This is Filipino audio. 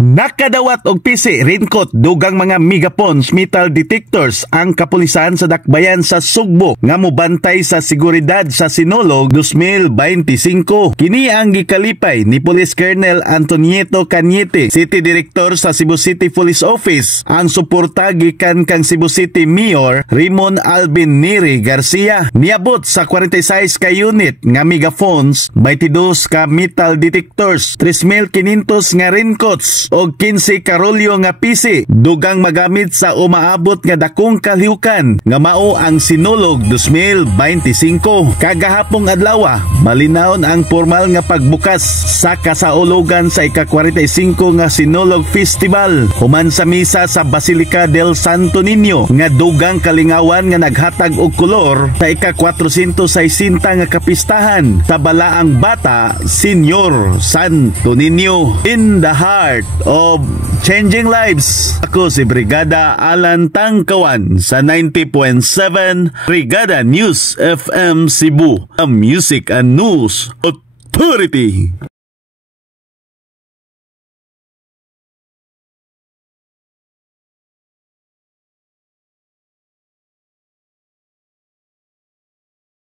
Nakadawat og pisi, ringkot, dugang mga megaphones, metal detectors ang kapulisan sa dakbayan sa Sugbo nga mobantay sa seguridad sa Sinulog 2025. Kini ang gikalipay ni Police Colonel Antonieto Cañete, City Director sa Cebu City Police Office. Ang suporta gikan kang Cebu City Mayor Raymond Alvin Neri Garcia. Niabot sa 46 ka unit nga megaphones, 22 ka metal detectors, 3,500 nga ringkots og 15 karolyo nga pisi, dugang magamit sa umaabot nga dakong kalihukan nga mao ang Sinulog 2025. Kagahapong adlaw, malinaon ang formal nga pagbukas sa kasaulugan sa ika-45 nga Sinulog Festival human sa misa sa Basilica del Santo Niño nga dugang kalingawan nga naghatag og kolor sa ika-460 nga kapistahan sa Balaang Bata Senior Santo Niño. In the heart of changing lives, ako si Brigada Alan Tangkawan sa 90.7 Brigada News FM Cebu, a Music and News Authority.